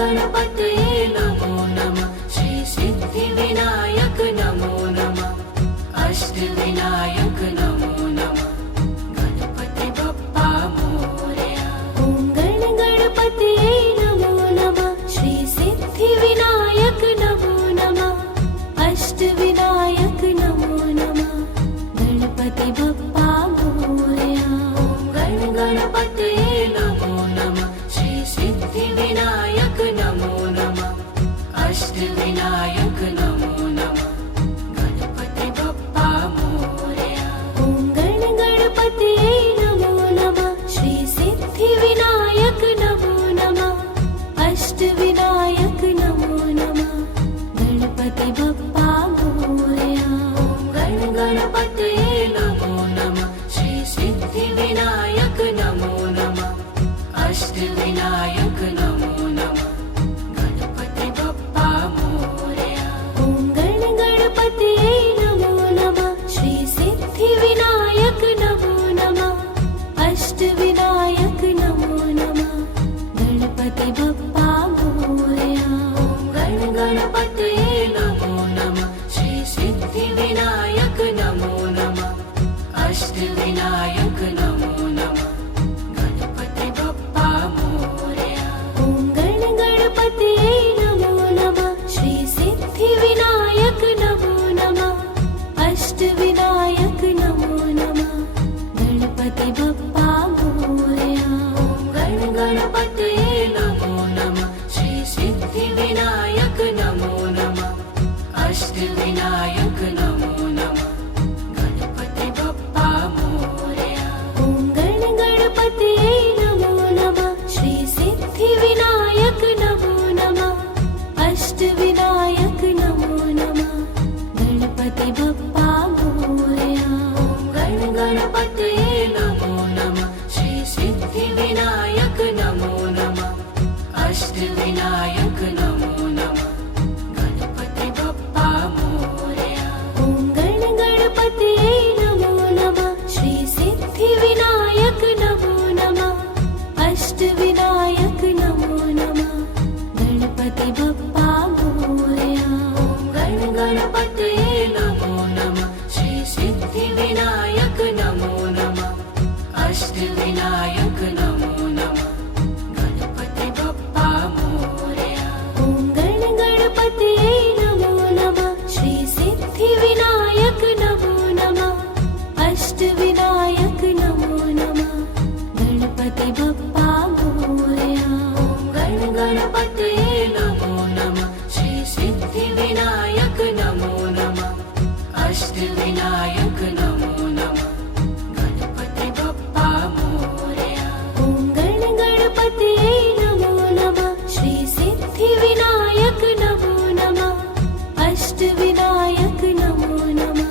गणपतये नमो नमः। श्री सिद्धिविनायक नमो नमः। अष्टविनायक नमो नमः। गणपति बप्पा मोरया। ॐ गणपतये नमो नमः। श्री सिद्धिविनायक नमो नमः। अष्टविनायक नमो नमः। गणपति बप्पा मोरया। ॐ गणपतये नमो नमः। श्री सिद्धिविनायक नमो नमः। अष्टविनायक नमो नमः। गणपति बप्पा मोरया। ॐ गणपतये नमो नमः। श्री सिद्धिविनायक नमो नमः। अष्टविनायक नमो नमः। गणपति बप्पा मोरया। ॐ गणपतये नमो नमः। श्री सिद्धिविनायक नमो नमः। अष्टविनायक नमो नमः। गणपति बप्पा मोरया। ॐ गणपतये नमो नमः। श्री सिद्धिविनायक नमो नमः। अष्टविनायक नमो नमः। गणपति बप्पा मोरया। ॐ गणपतये नमो नमः। श्री सिद्धिविनायक नमो नमः। अष्टविनायक नमो नमः। गणपति बप्पा मोरया। ॐ गणपतये नमो नमः। श्री सिद्धिविनायक नमो नमः। अष्टविनायक नमो नमः। गणपति बप्पा मोरया। ॐ गणपतये नमो नमः। श्री सिद्धिविनायक नमो नमः। अष्टविनायक नमो नमः। गणपति बप्पा मोरया। ॐ गणपतये नमो नमः। श्री सिद्धिविनायक नमो नमः। अष्टविनायक नमो नमः। गणपति बप्पा मोरया। ॐ गणपतये नमो नमः। श्री सिद्धिविनायक नमो नमः। अष्टविनायक नमो नमः। गणपति बप्पा मोरया। ॐ गणपतये नमो नमः। श्री सिद्धिविनायक नमो नमः। अष्टविनायक नमो नमः। गणपति बप्पा मोरया। ॐ गणपतये नमो नमः। श्री सिद्धिविनायक नमो नमः। अष्टविनायक नमो नमः। गणपति बप्पा मोरया। ॐ गणपतये नमो नमः। श्री सिद्धिविनायक नमो नमः। अष्टविनायक नमो नमः। गणपति बप्पा मोरया। ॐ गणपतये नमो नमः। श्री सिद्धिविनायक नमो नमः। अष्टविनायक नमो नमः। गणपति बप्पा मोरया। ॐ गणपतये नमो नमः। श्री सिद्धिविनायक नमो नमः। अष्टविनायक नमो नमः।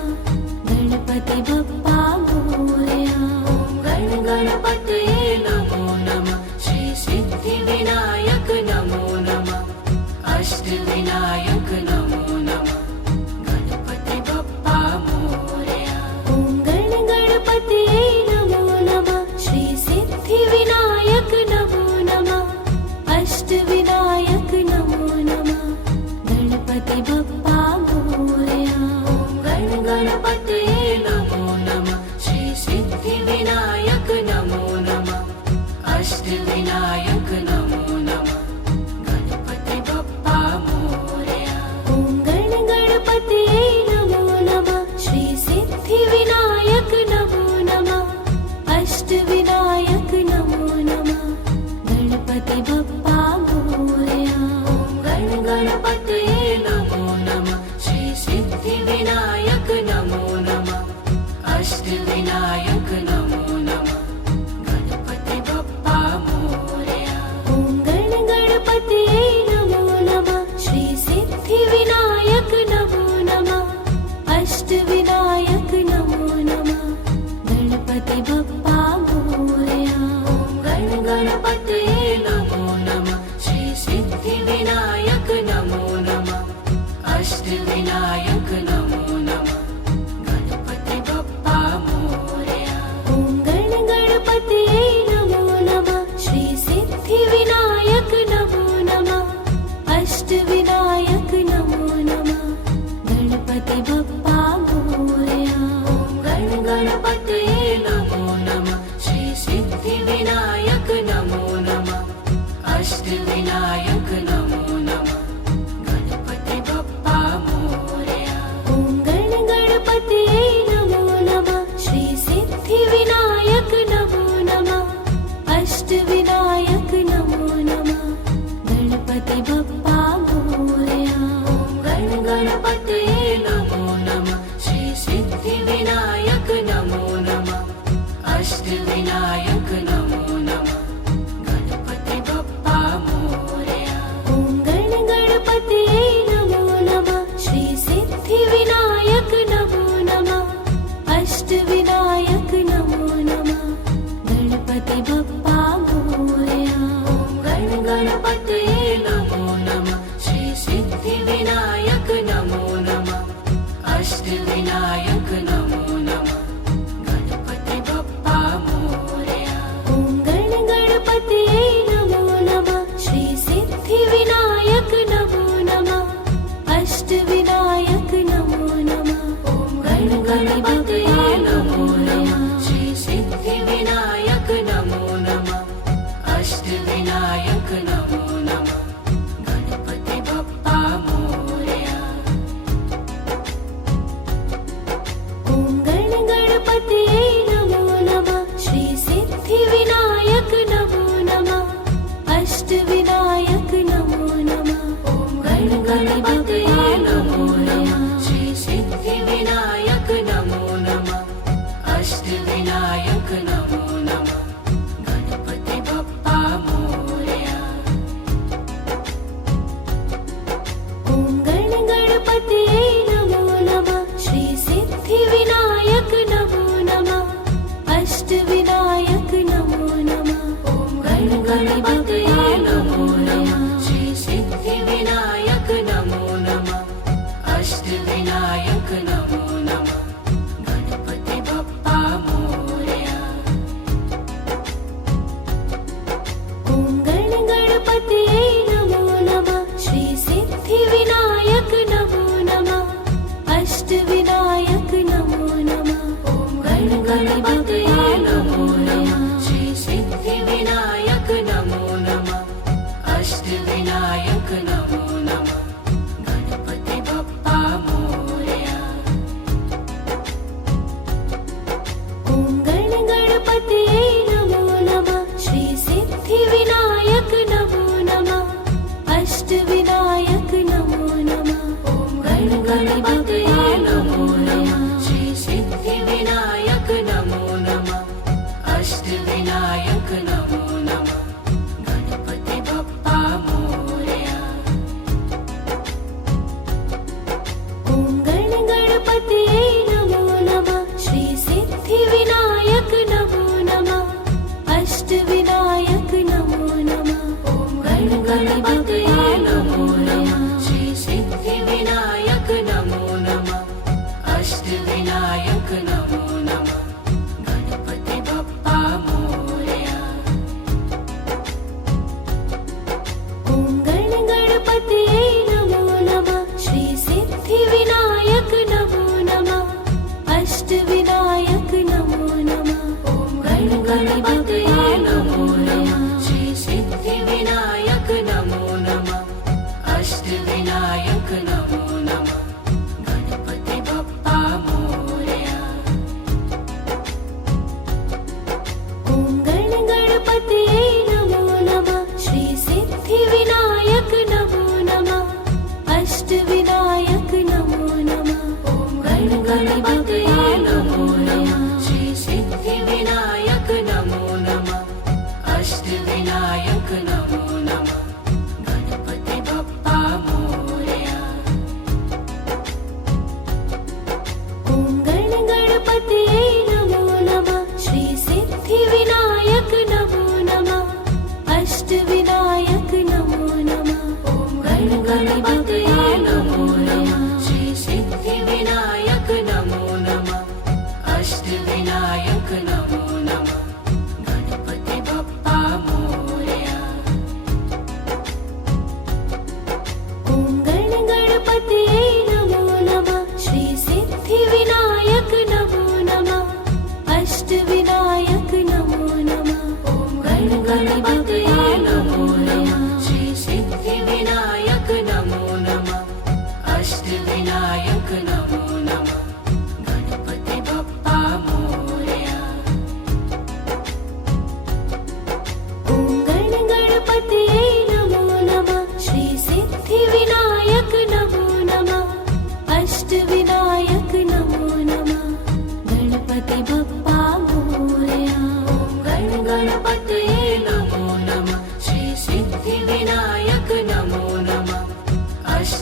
गणपति बप्पा मोरया। ॐ गणपतये नमो नमः। श्री सिद्धिविनायक नमो नमः। अष्टविनायक नमो नमः। गणपति बप्पा मोरया। ॐ गणपतये नमो नमः। श्री सिद्धिविनायक नमो नमः। अष्टविनायक नमो नमः। गणपति बप्पा मोरया। ॐ गणपतये नमो नमः। श्री सिद्धिविनायक नमो नमः। अष्टविनायक नमो नमः। गणपति बप्पा मोरया। ॐ गणपतये नमो नमः। श्री सिद्धिविनायक नमो नमः। अष्टविनायक नमो नमः। गणपति बप्पा मोरया। ॐ गणपतये नमो नमः। श्री सिद्धिविनायक नमो नमः। अष्टविनायक नमो नमः। गणपति बप्पा मोरया। ॐ गणपतये नमो नमः। श्री सिद्धिविनायक नमो नमः। अष्टविनायक नमो नमः। गणपति बप्पा मोरया। ॐ गणपतये नमो नमः। श्री सिद्धिविनायक नमो अष्टविनायक नमो नमः गणपति बप्पा मोरया। ॐ गणपतये नमो नमः श्री सिद्धिविनायक नमो नमः अष्टविनायक नमो नमः गणपति बप्पा मोरया। ॐ गणपतये नमो नमः श्री सिद्धिविनायक नमो नमः अष्टविनायक नमो नमः गणपति बप्पा मोरया। ॐ गणपतये नमो नमः श्री सिद्धिविनायक नमो नमः अष्टविनायक नमो नमः गणपति बप्पा मोरया। ॐ गणपतये नमो नमः श्री सिद्धिविनायक नमो नमः अष्टविनायक नमो नमः गणपति बप्पा मोरया। ॐ गणपतये नमो नमः श्री सिद्धिविनायक नमो नमः अष्टविनायक नमो नमः ॐ गणपतये नमो नमः श्री सिद्धिविनायक नमो नमः अष्टविनायक नमो नमः गणपति बप्पा मोरया। ॐ गणपतये नमो नमः श्री सिद्धिविनायक नमो नमः अष्टविनायक नमो नमः ॐ गणपतये नमो नमः श्री सिद्धिविनायक नमो नमः अष्टविनायक नमो नमः गणपति बप्पा मोरया। ॐ गणपतये नमो नमः श्री सिद्धिविनायक नमो नमः अष्टविनायक नमो नमः ॐ गणपतये नमो नमः श्री सिद्धिविनायक नमो नमः अष्टविनायक नमो नमः गणपति बप्पा मोरया। ॐ गणपतये नमो नमः श्री सिद्धिविनायक नमो नमः अष्टविनायक नमो नमः ॐ गणपतये नमो नमः श्री सिद्धिविनायक नमो नमः अष्टविनायक नमो नमः गणपति बप्पा मोरया। ॐ गणपतये नमो नमः श्री सिद्धिविनायक नमो नमः अष्टविनायक नमो नमः ॐ गणपतये नमो नमः श्री सिद्धिविनायक नमो नमः अष्टविनायक नमो नमः गणपति बप्पा मोरया। ॐ गणपतये नमो नमः श्री सिद्धिविनायक नमो नमः अष्टविनायक नमो नमः ॐ गणपतये नमो नमः श्री सिद्धिविनायक नमो नमः अष्टविनायक नमो नमः गणपति बप्पा मोरया। ॐ गणपतये नमो नमः श्री सिद्धिविनायक नमो नमः अष्टविनायक नमो नमः ॐ गणपतये नमो नमः श्री सिद्धिविनायक नमो नमः अष्टविनायक नमो नमः गणपति बप्पा मोरया। ॐ गणपतये नमो नमः श्री सिद्धिविनायक नमो नमः अष्टविनायक नमो नमः ॐ गणपतये नमो नमः श्री सिद्धिविनायक नमो नमः अष्टविनायक नमो नमः गणपति बप्पा मोरया। ॐ गणपतये नमो नमः श्री सिद्धिविनायक नमो नमः अष्टविनायक नमो नमः ॐ गणपतये नमो नमः श्री सिद्धिविनायक नमो नमः अष्टविनायक नमो नमः गणपति बप्पा मोरया। ॐ गणपतये नमो नमः श्री सिद्धिविनायक नमो नमः अष्टविनायक नमो नमः ॐ गणपतये नमो नमः श्री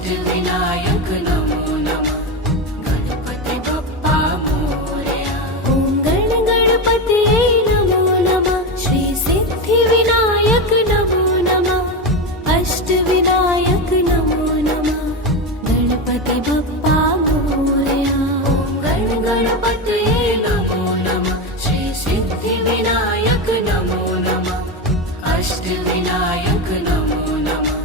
अष्टविनायक नमो नमः गणपति बप्पा मोरया ॐ गण गणपतये नमो नमः श्री सिद्धिविनायक नमो नमः अष्टविनायक नमो नमः गणपति बप्पा मोरया ॐ गण गणपतये नमो नमः श्री सिद्धिविनायक नमो नमः अष्टविनायक नमो नमः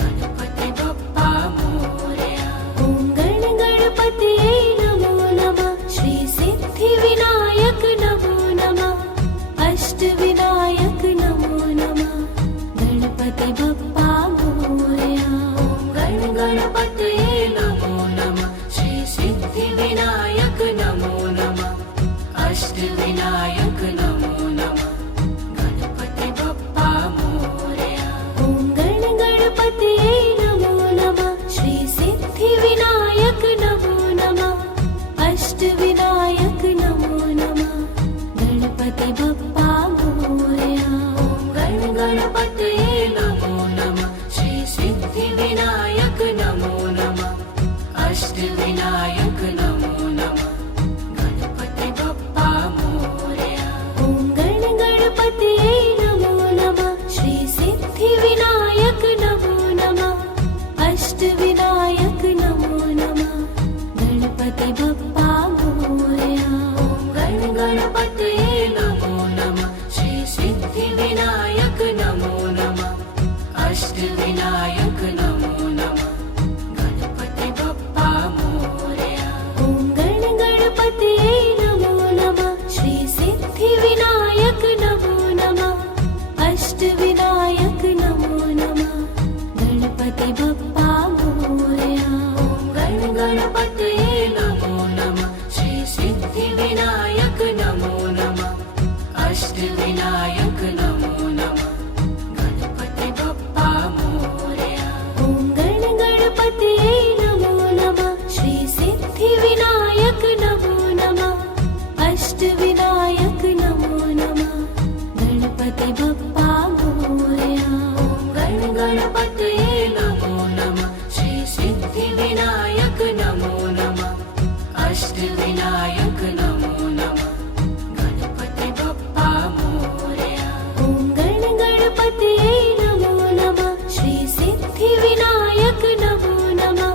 गणपति बप्पा मोरया ॐ गण गणपतये नमो नमः श्री सिद्धिविनायक नमो नमः अष्टविनायक नमो नमः गणपति बप्पा मोरया ॐ गण गणपतये नमो नमः श्री सिद्धिविनायक नमो नमः अष्टविनायक नमो नमः गणपति बप्पा मोरया ॐ गण गणपतये नमो नमः श्री सिद्धिविनायक नमो नमः अष्टविनायक नमो नमः गणपति बप्पा मोरया ॐ गण गणपतये नमो नमः श्री सिद्धिविनायक नमो नमः अष्टविनायक नमो नमः गणपति बप्पा मोरया ॐ गण गणपतये नमो नमः श्री सिद्धिविनायक नमो नमः अष्टविनायक नमो नमः गणपति बप्पा मोरया ॐ गण गणपतये नमो नमः श्री सिद्धिविनायक नमो नमः अष्टविनायक नमो नमः गणपति बप्पा मोरया ॐ गण गणपतये नमो नमः श्री सिद्धिविनायक नमो नमः अष्टविनायक नमो नमः गणपति बप्पा मोरया ॐ गण गणपतये नमो नमः श्री सिद्धिविनायक नमो नमः अष्टविनायक नमो नमः गणपति बप्पा मोरया ॐ गण गणपतये नमो नमः श्री सिद्धिविनायक नमो नमः अष्टविनायक नमो नमः गणपति बप्पा मोरया ॐ गण गणपतये नमो नमः श्री सिद्धिविनायक नमो नमः अष्टविनायक नमो नमः गणपति बप्पा मोरया ॐ गण गणपतये नमो नमः श्री सिद्धिविनायक नमो नमः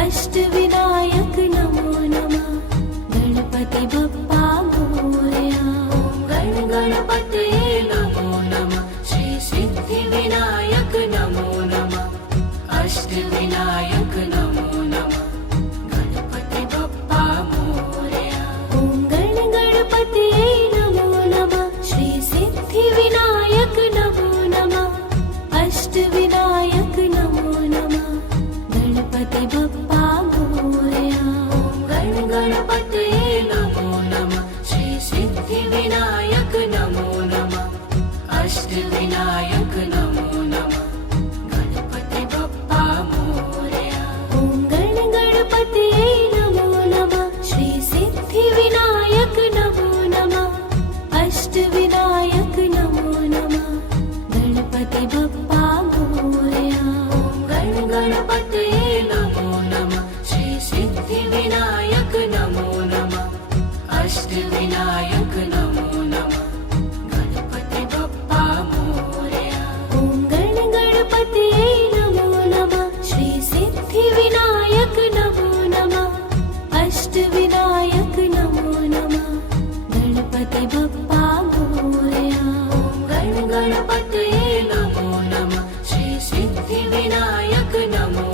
अष्टविनायक नमो नमः गणपति बप्पा मोरया ॐ गण गणपतये नमो नमः श्री सिद्धिविनायक नमो नमः अष्टविनायक नमो नमः गणपति बप्पा मोरया ॐ गण गणपतये नमो नमः श्री सिद्धिविनायक नमो नमः अष्टविनायक नमो नमः गणपति बप्पा मोरया ॐ गण गणपतये नमो नमः श्री सिद्धिविनायक नमो नमः अष्टविनायक नमो नमः गणपति बप्पा मोरया ॐ गण गणपतये नमो नमः श्री सिद्धिविनायक नमो नमः अष्टविनायक नमो नमः गणपति बप्पा मोरया ॐ गण गणपतये नमो नमः श्री सिद्धिविनायक नमो नमः अष्टविनायक नमो नमः गणपति बप्पा मोरया ॐ गण गणपतये नमो नमः श्री सिद्धिविनायक नमो नमः अष्टविनायक नमो नमः गणपति बप्पा मोरया ॐ गण गणपतये नमो नमः श्री सिद्धिविनायक नमो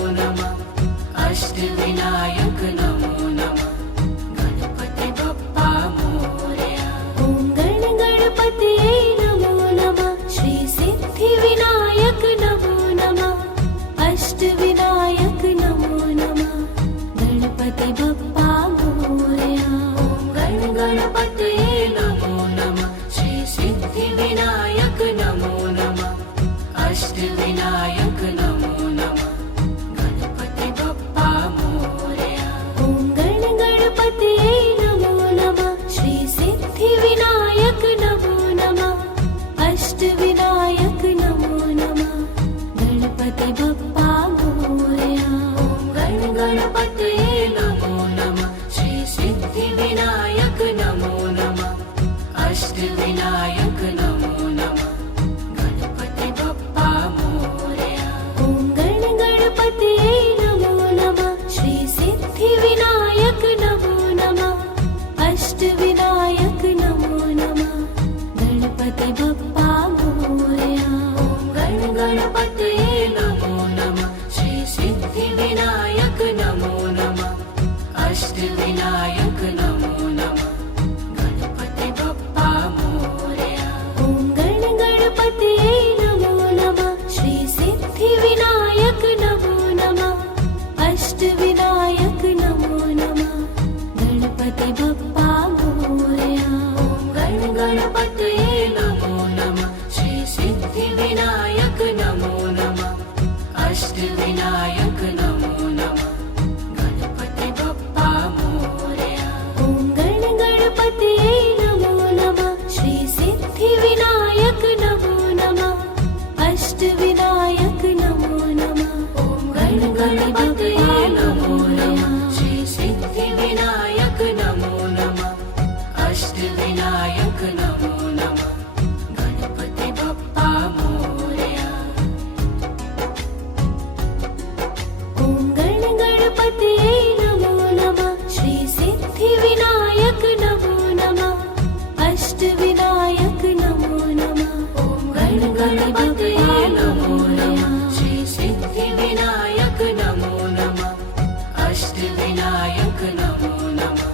अष्टविनायक नमो नमः गणपति बप्पा मोरया। ॐ गण गणपतये नमो नमः श्री सिद्धिविनायक नमो नमः अष्टविनायक नमो नमः। ॐ गण गणपतये नमो नमः श्री सिद्धिविनायक नमो नमः अष्टविनायक नमो नमः गणपति बप्पा मोरया। ॐ गण गणपतये नमो नमः श्री सिद्धिविनायक नमो नमः अष्टविनायक नमो नमः। ॐ गण गणपतये नमो नमः श्री सिद्धिविनायक नमो नमः अष्टविनायक नमो नमः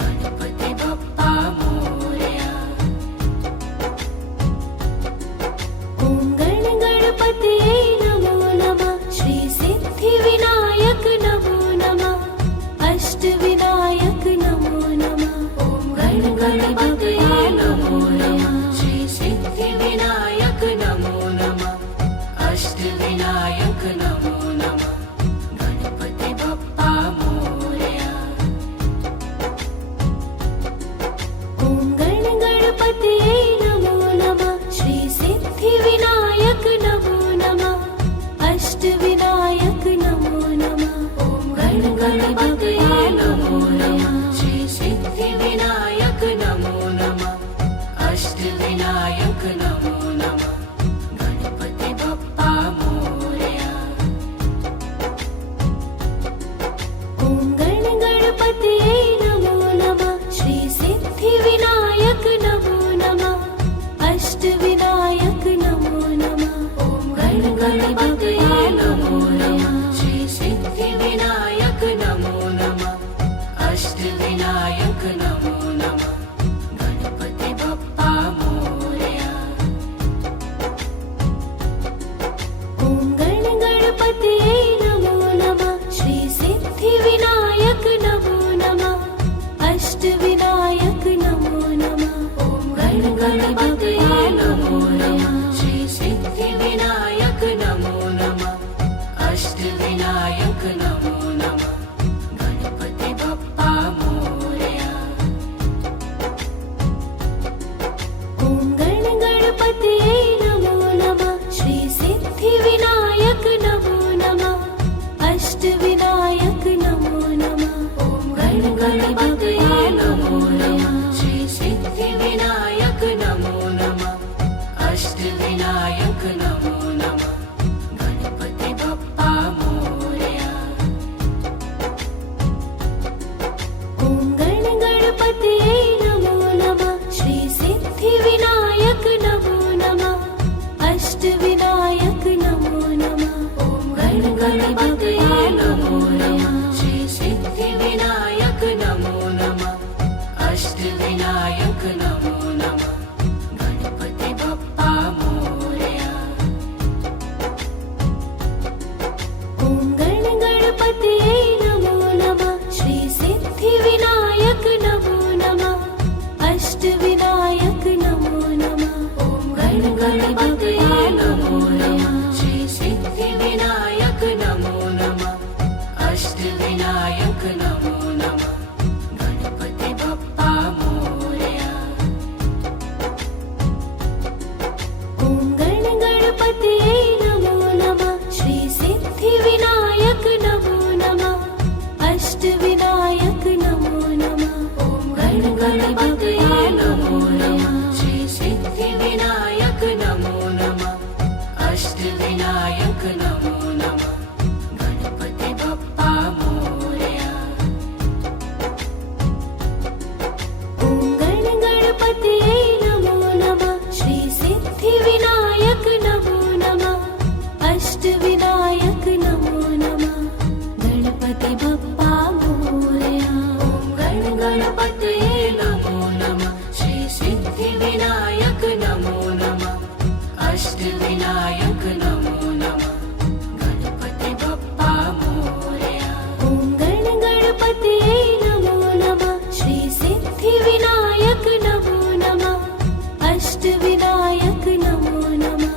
गणपति बप्पा मोरया। ॐ गण गणपतये नमो नमः श्री सिद्धिविनायक नमो नमः अष्टविनायक नमो नमः। ॐ गण गणपतये नमो नमः श्री सिद्धिविनायक नमो नमः अष्टविनायक नमो नमः गणपति बप्पा मोरया। ॐ गण गणपतये नमो नमः श्री सिद्धिविनायक नमो नमः अष्टविनायक नमो नमः। ॐ गण गणपतये नमो नमः श्री सिद्धिविनायक नमो नमः अष्टविनायक नमो नमः गणपति बप्पा मोरया। ॐ गण गणपतये नमो नमः श्री सिद्धिविनायक नमो नमः अष्टविनायक नमो नमः। ॐ गण गणपतये नमो नमः श्री सिद्धिविनायक नमो नमः अष्टविनायक नमो नमः गणपति बप्पा मोरया। ॐ गण गणपतये नमो नमः श्री सिद्धिविनायक नमो नमः अष्टविनायक नमो नमः। ॐ गण गणपतये नमो नमः श्री सिद्धिविनायक नमो नमः अष्टविनायक नमो नमः गणपति बप्पा मोरया। ॐ गण गणपतये नमो नमः श्री सिद्धिविनायक नमो नमः अष्टविनायक नमो नमः। ॐ गण गणपतये नमो नमः श्री सिद्धिविनायक नमो नमः अष्टविनायक नमो नमः गणपति बप्पा मोरया। ॐ गण गणपतये नमो नमः श्री सिद्धिविनायक नमो नमः अष्टविनायक नमो नमः। ॐ गण गणपतये नमो नमः श्री सिद्धिविनायक नमो नमः अष्टविनायक नमो नमः गणपति बप्पा मोरया। ॐ गण गणपतये नमो नमः श्री सिद्धिविनायक नमो नमः अष्टविनायक नमो नमः। ॐ गण गणपतये नमो नमः श्री सिद्धिविनायक नमो नमः अष्टविनायक नमो नमः गणपति बप्पा मोरया। ॐ गण गणपतये नमो नमः श्री सिद्धिविनायक नमो नमः अष्टविनायक नमो नमः। ॐ गण गणपतये नमो नमः श्री सिद्धिविनायक नमो नमः अष्टविनायक नमो नमः गणपति बप्पा मोरया। ॐ गण गणपतये नमो नमः श्री सिद्धिविनायक नमो नमः अष्टविनायक नमो नमः गणपति बप्पा मोरया। ॐ गण गणपतये नमो नमः श्री सिद्धिविनायक नमो नमः अष्टविनायक नमो नमः गणपति बप्पा मोरया। ॐ गण गणपतये नमो नमः श्री सिद्धिविनायक नमो नमः अष्टविनायक नमो नमः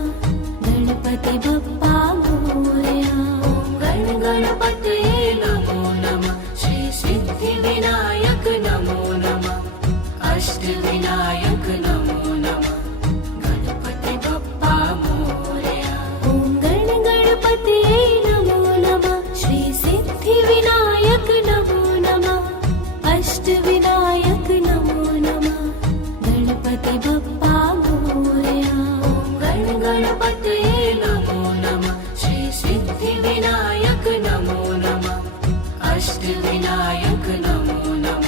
गणपति बप्पा मोरया। गणपतये नमो नमः श्री सिद्धिविनायक नमो नमः अष्टविनायक नमो नमः गणपति बप्पा मोरया ॐ गणपतये नमो नमः श्री सिद्धिविनायक नमो नमः अष्टविनायक नमो नमः गणपति बप्पा मोरया ॐ गणपतये नमो नमः श्री सिद्धिविनायक नमो नमः अष्टविनायक नमो नमः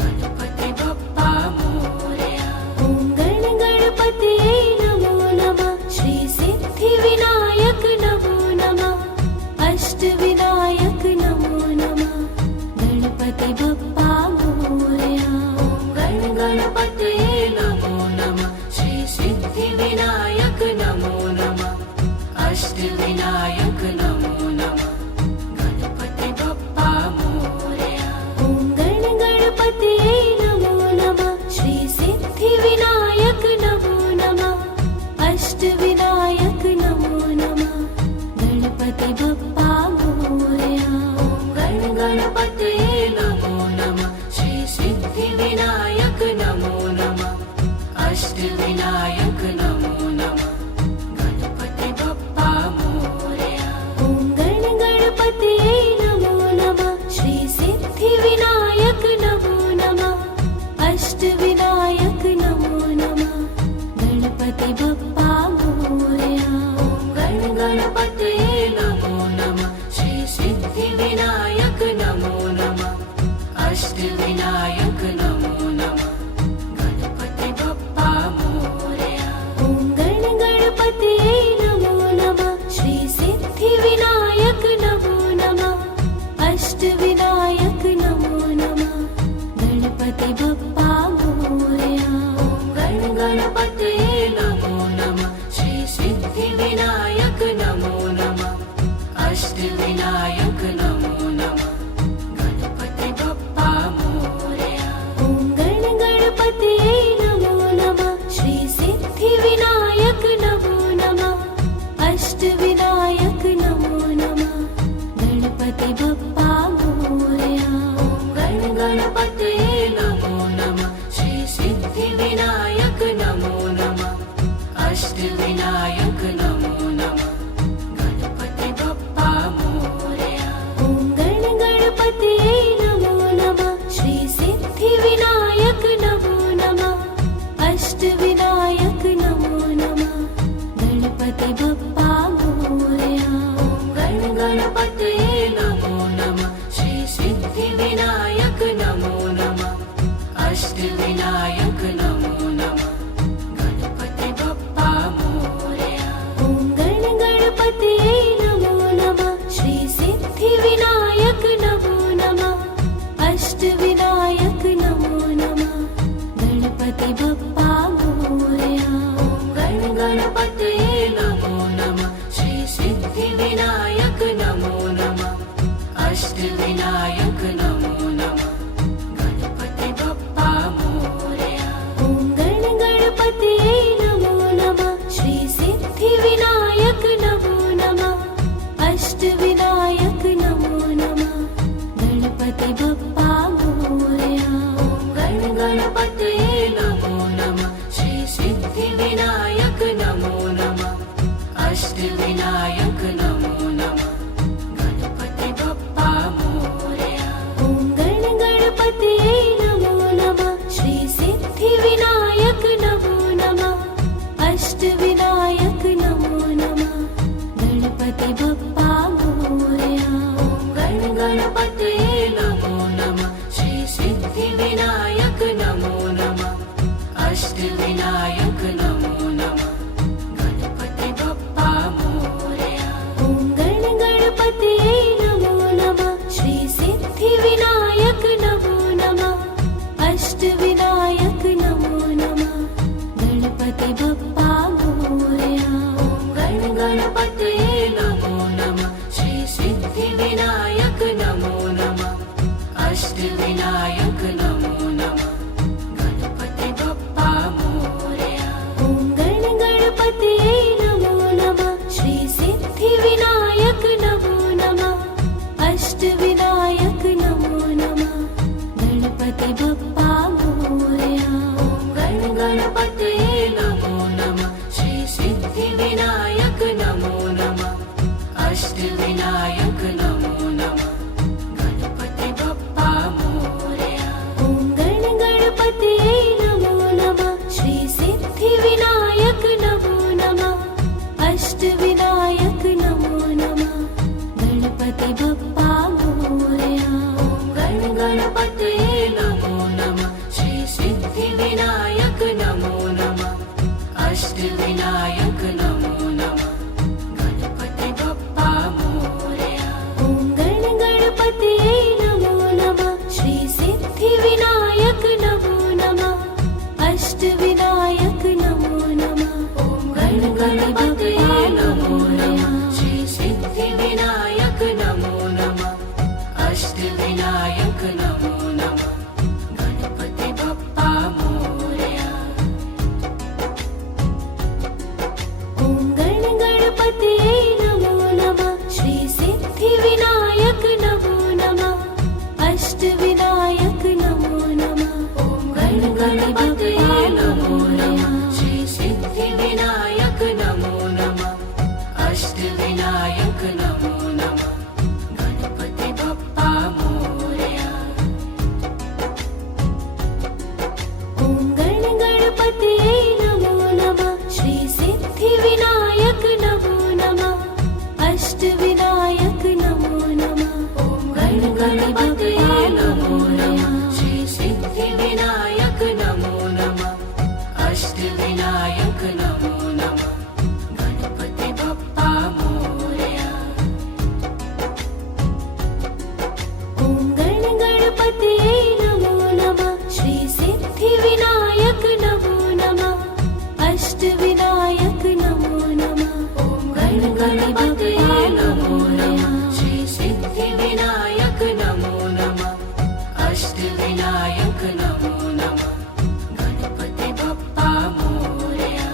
गणपति बप्पा मोरया ॐ गणपतये नमो नमः श्री सिद्धिविनायक नमो नमः अष्टविनायक नमो नमः गणपति बप्पा मोरया ॐ गणपतये नमो नमः श्री सिद्धिविनायक नमो नमः अष्टविनायक नमो नमः गणपति बप्पा मोरया ॐ गणपतये नमो नमः श्री सिद्धिविनायक नमो नमः अष्टविनायक नमो नमः गणपति बप्पा मोरया ॐ गणपतये नमो नमः श्री सिद्धिविनायक नमो नमः अष्टविनायक नमो नमः गणपति बप्पा मोरया ॐ गणपतये नमो नमः श्री सिद्धिविनायक नमो नमः अष्टविनायक नमो नमः गणपति बप्पा मोरया ॐ गणपतये नमो नमः श्री सिद्धिविनायक नमो नमः अष्टविनायक नमो नमः गणपति बप्पा मोरया ॐ गणपतये नमो नमः श्री सिद्धिविनायक नमो नमः अष्टविनायक नमो नमः गणपति बप्पा मोरया ॐ गणपतये नमो नमः श्री सिद्धिविनायक नमो नमः अष्टविनायक नमो नमः गणपति बप्पा मोरया ॐ गणपतये नमो नमः श्री सिद्धिविनायक नमो नमः अष्टविनायक नमो नमः गणपति बप्पा मोरया ॐ गणपतये नमो नमः श्री सिद्धिविनायक नमो नमः अष्टविनायक नमो नमः गणपति बप्पा मोरया ॐ गणपतये नमो नमः श्री सिद्धिविनायक नमो नमः अष्टविनायक नमो नमः गणपति बप्पा मोरया ॐ गणपतये नमो नमः श्री सिद्धिविनायक नमो नमः अष्टविनायक नमो नमः गणपति बप्पा मोरया ॐ गणपतये नमो नमः श्री सिद्धिविनायक नमो नमः अष्टविनायक नमो नमः गणपति बप्पा मोरया ॐ गणपतये नमो नमः श्री सिद्धिविनायक नमो नमः अष्टविनायक नमो नमः गणपति बप्पा मोरया ॐ गणपतये नमो नमः श्री सिद्धिविनायक नमो नमः अष्टविनायक नमो नमः गणपति बप्पा मोरया ॐ गणपतये नमो नमः श्री सिद्धिविनायक नमो नमः अष्टविनायक नमो नमः गणपति बप्पा मोरया ॐ गणपतये नमो नमः श्री सिद्धिविनायक नमो नमः अष्टविनायक नमो नमः गणपति बप्पा मोरया ॐ गणपतये नमो नमः श्री सिद्धिविनायक नमो नमः अष्टविनायक नमो नमः गणपति बप्पा मोरया ॐ गणपतये नमो नमः श्री सिद्धिविनायक नमो नमः अष्टविनायक नमो नमः गणपति बप्पा मोरया ॐ गणपतये नमो नमः अष्टविनायक नमो नमः गणपति बप्पा मोरया ॐ गण गणपतये नमो नमः श्री सिद्धिविनायक नमो नमः अष्टविनायक नमो नमः गणपति बप्पा मोरया ॐ गण गणपतये नमो नमः श्री सिद्धिविनायक नमो नमः अष्टविनायक नमो नमः गणपति बप्पा मोरया ॐ गण गणपतये नमो नमः श्री सिद्धिविनायक नमो नमः अष्टविनायक नमो नमः ॐ गण गणपतये नमो नमः श्री सिद्धिविनायक नमो नमः अष्टविनायक नमो नमः गणपति बप्पा मोरया ॐ गण गणपतये नमो नमः श्री सिद्धिविनायक नमो नमः अष्टविनायक नमो नमः ॐ गण गणपतये नमो नमः श्री सिद्धिविनायक नमो नमः अष्टविनायक नमो नमः गणपति बप्पा मोरया ॐ गण गणपतये नमो नमः श्री सिद्धिविनायक नमो नमः अष्टविनायक नमो नमः ॐ गण गणपतये नमो नमः श्री सिद्धिविनायक नमो नमः अष्टविनायक नमो नमः गणपति बप्पा मोरया ॐ गण गणपतये नमो नमः श्री सिद्धिविनायक नमो नमः अष्टविनायक नमो नमः ॐ गण गणपतये नमो नमः श्री सिद्धिविनायक नमो नमः अष्टविनायक नमो नमः गणपति बप्पा मोरया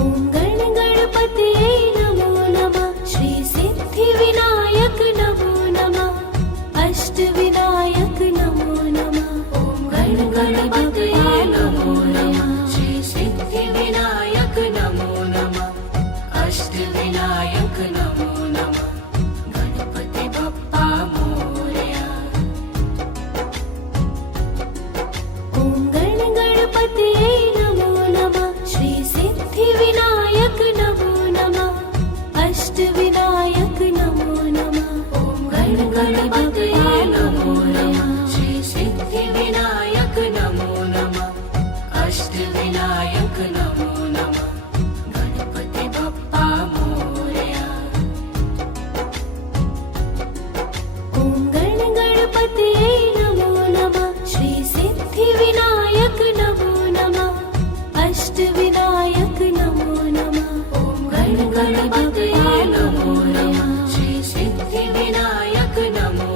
ॐ गण गणपतये नमो नमः श्री सिद्धिविनायक नमो नमः अष्टविनायक नमो नमः ॐ गण गणपतये नमो नमः श्री सिद्धिविनायक नमो नमः अष्टविनायक नमो नमः गणपति बप्पा मोरया ॐ गण गणपतये नमो नमः श्री सिद्धिविनायक नमो नमः अष्टविनायक नमो नमः ॐ गण गणपतये नमो नमः श्री सिद्धिविनायक नमो नमः अष्टविनायक नमो नमः गणपति बप्पा मोरया ॐ गण गणपतये नमो नमः श्री सिद्धिविनायक नमो नमः अष्टविनायक नमो नमः ॐ गण गणपतये नमो नमः श्री सिद्धिविनायक नमो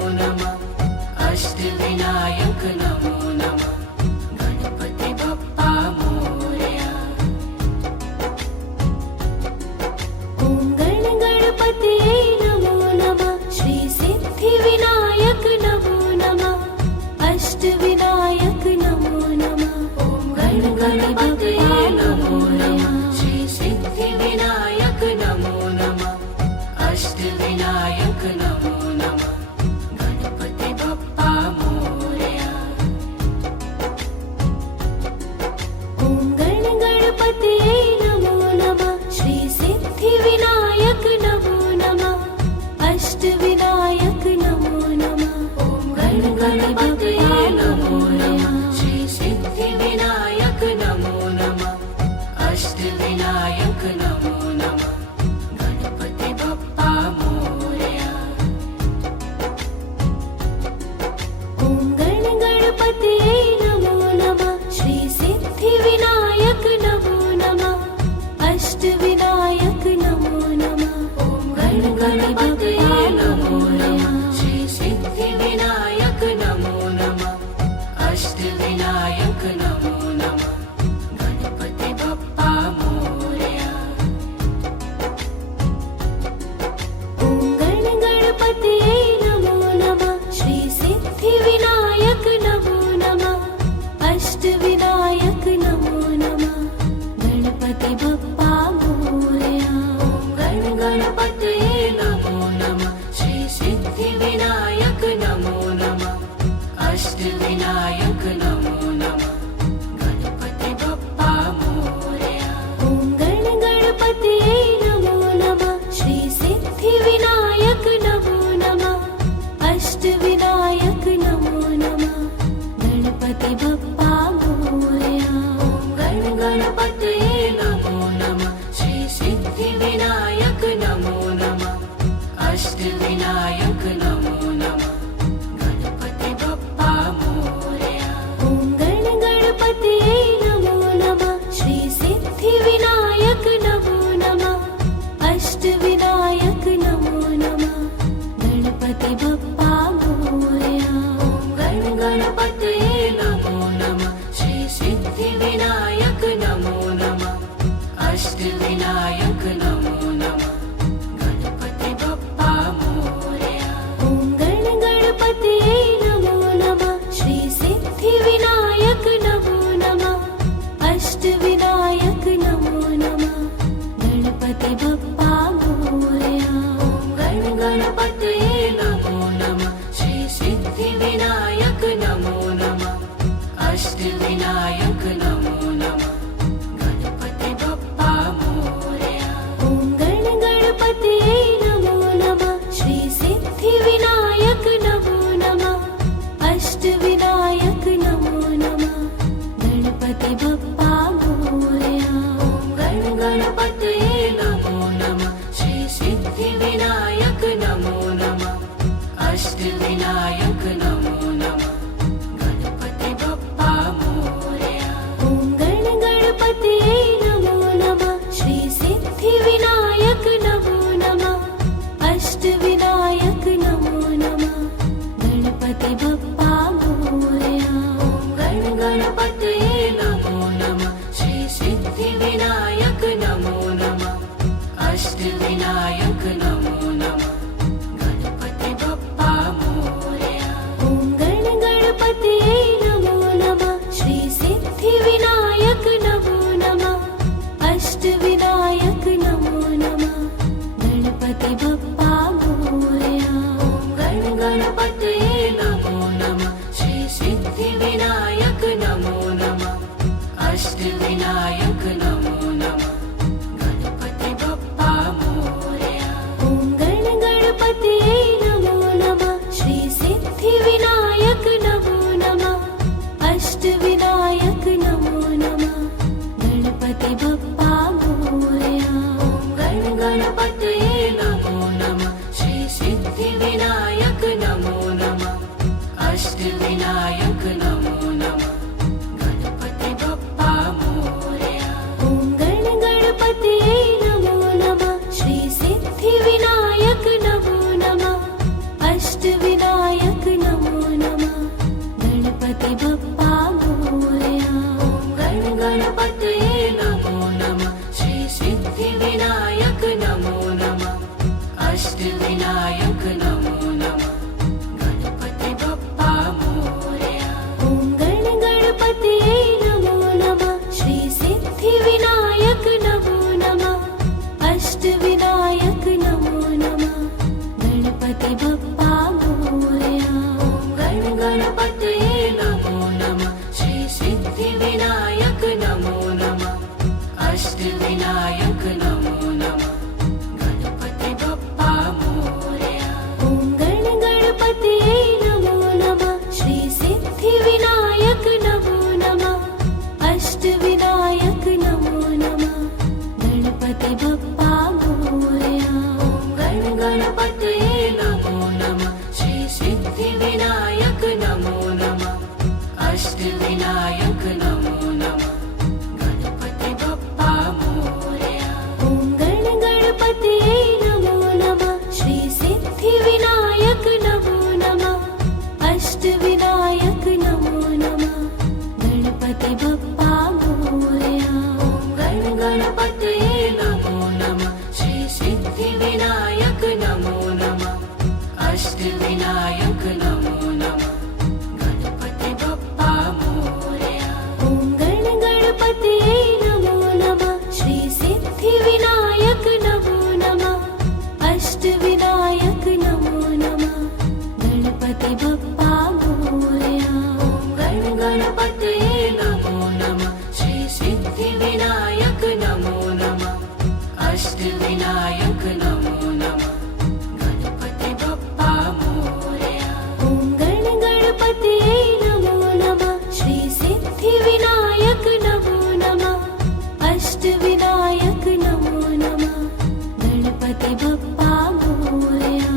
अष्टविनायक नमो नमः गणपति बप्पा मोरया ॐ गण गणपतये नमो नमः श्री सिद्धिविनायक नमो नमः अष्टविनायक नमो नमः गणपति बप्पा मोरया ॐ गण गणपतये नमो नमः श्री सिद्धिविनायक नमो नमः अष्टविनायक नमो नमः गणपति बप्पा मोरया ॐ गण गणपतये नमो नमः श्री सिद्धिविनायक नमो नमः अष्टविनायक नमो नमः गणपति बप्पा मोरया ॐ गण गणपतये नमो नमः श्री सिद्धिविनायक नमो नमः अष्टविनायक नमो नमः गणपति बप्पा मोरया ॐ गण गणपतये नमो नमः श्री सिद्धिविनायक नमो नमः अष्टविनायक नमो नमः गणपति बप्पा मोरया ॐ गण गणपतये नमो नमः श्री सिद्धिविनायक नमो नमः अष्टविनायक नमो नमः गणपति बप्पा मोरया ॐ गण गणपतये नमो नमः श्री सिद्धिविनायक नमो नमः अष्टविनायक नमो नमः गणपति बप्पा मोरया ॐ गण गणपतये नमो नमः श्री सिद्धिविनायक नमो नमः अष्टविनायक नमो नमः गणपति बप्पा मोरया ॐ गण गणपतये नमो नमः श्री सिद्धिविनायक नमो नमः अष्टविनायक नमो नमः गणपति बप्पा मोरया ॐ गण गणपतये नमो नमः श्री सिद्धिविनायक नमो नमः अष्टविनायक नमो नमः गणपति बप्पा मोरया ॐ गण गणपतये नमो नमः श्री सिद्धिविनायक नमो नमः अष्टविनायक नमो नमः गणपति बप्पा मोरया ॐ गण गणपतये नमो नमः श्री सिद्धिविनायक नमो नमः अष्टविनायक नमो नमः गणपति बप्पा मोरया ॐ गण गणपतये नमो नमः श्री सिद्धिविनायक नमो नमः अष्टविनायक नमो नमः गणपति बप्पा मोरया ॐ गण गणपतये नमो नमः श्री सिद्धिविनायक नमो नमः अष्टविनायक नमो नमः गणपति बप्पा मोरया ॐ गण गणपतये नमो नमः श्री सिद्धिविनायक नमो नमः अष्टविनायक नमो नमः गणपति बप्पा मोरया ॐ गण गणपतये नमो नमः श्री सिद्धिविनायक नमो नमः अष्टविनायक नमो नमः गणपति बप्पा मोरया ॐ गण गणपतये नमो नमः श्री सिद्धिविनायक नमो नमः अष्टविनायक नमो नमः गणपति बप्पा मोरया ॐ गण गणपतये नमो नमः श्री सिद्धिविनायक नमो नमः अष्टविनायक नमो नमः गणपति बप्पा मोरया ॐ गण गणपतये नमो नमः श्री सिद्धिविनायक नमो नमः अष्टविनायक नमो नमः गणपति बप्पा मोरया ॐ गण गणपतये नमो नमः श्री सिद्धिविनायक नमो नमः अष्टविनायक नमो नमः गणपति बप्पा मोरया ॐ गण गणपतये नमो नमः श्री सिद्धिविनायक नमो नमः अष्टविनायक नमो नमः गणपति बप्पा मोरया ॐ गण गणपतये नमो नमः श्री सिद्धिविनायक नमो नमः अष्टविनायक नमो नमः गणपति बप्पा मोरया ॐ गण गणपतये नमो नमः श्री सिद्धिविनायक नमो नमः अष्टविनायक नमो नमः गणपति बप्पा मोरया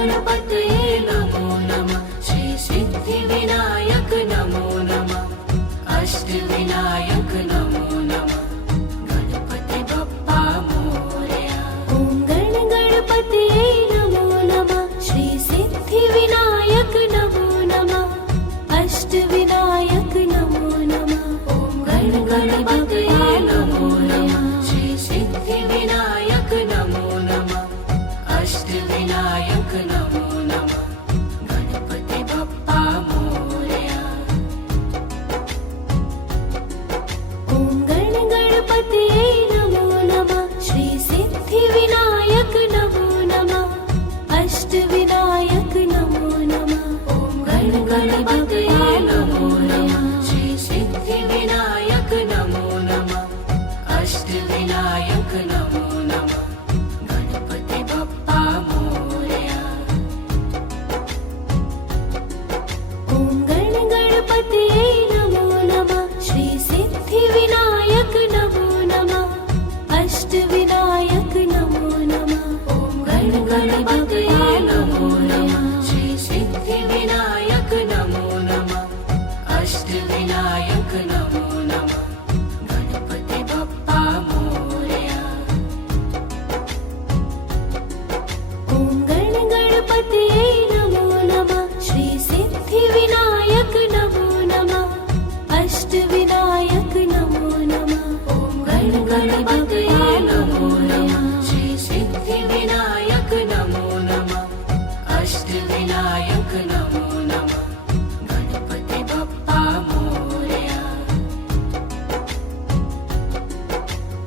गणपतये नमो नमः श्री सिद्धिविनायक नमो नमः अष्टविनायक नमो नमः गणपति बप्पा मोरया ॐ गणपतये नमो नमः श्री सिद्धिविनायक नमो नमः अष्टविनायक नमो नमः ॐ गणपतये नमो नमः श्री सिद्धिविनायक नमो नमः अष्टविनायक नमो नमः गणपति बप्पा मोरया ॐ गणपतये नमो नमः श्री सिद्धिविनायक नमो नमः अष्टविनायक नमो नमः ॐ गणपतये नमो नमः श्री सिद्धिविनायक नमो नमः अष्टविनायक नमो नमः गणपति बप्पा मोरया ॐ गणपतये नमो नमः श्री सिद्धिविनायक नमो नमः अष्टविनायक नमो नमः ॐ गणपतये नमो नमः श्री सिद्धिविनायक नमो नमः अष्टविनायक नमो नमः गणपति बप्पा मोरया ॐ गणपतये नमो नमः श्री सिद्धिविनायक नमो नमः अष्टविनायक नमो नमः ॐ गणपतये नमो नमः श्री सिद्धिविनायक नमो नमः अष्टविनायक नमो नमः गणपति बप्पा मोरया